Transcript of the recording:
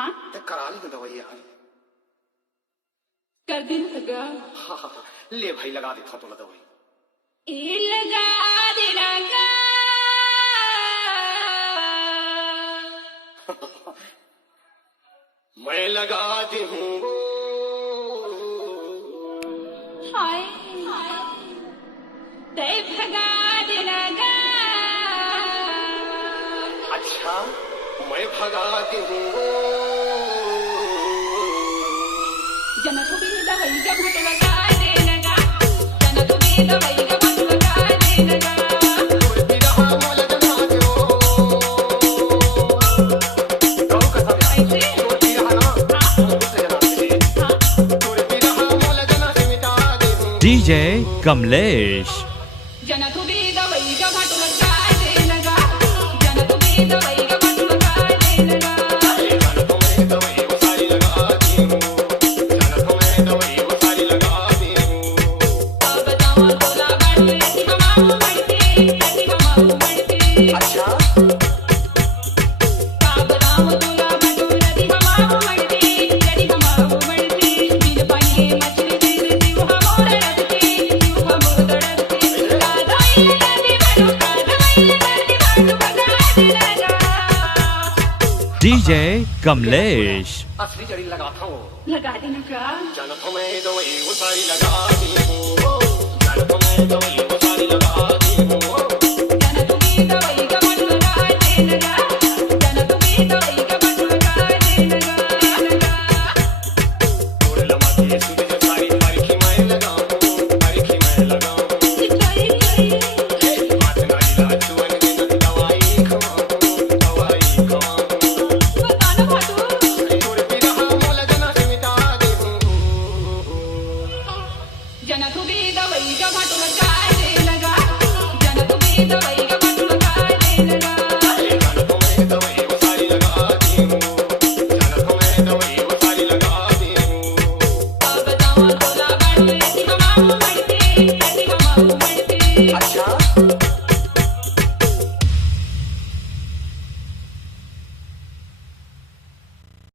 हाँ ते करा ली दवाई है कर दिन लगा। हाँ हाँ हाँ ले भाई लगा देता तो दवाई ए लगा दे लगा मैं लगाती हूँ हाय ते भगा दे लगा। अच्छा मैं भगाती हूँ जना तो भी दवाई जब हाथ लगा दे लगा। जना तो भी दवाई जब हाथ लगा दे लगा। DJ कमलेश। जना तो भी दवाई जब हाथ लगा दे लगा। जना तो भी दवाई जब हाथ लगा दे लगा। DJ कमलेश। असली जड़ी लगाता हूँ लगा देना का। चलो तुम्हें दवाई वो सारी लगा दी हूँ। चलो तुम्हें दवाई वो सारी लगा दी हूँ।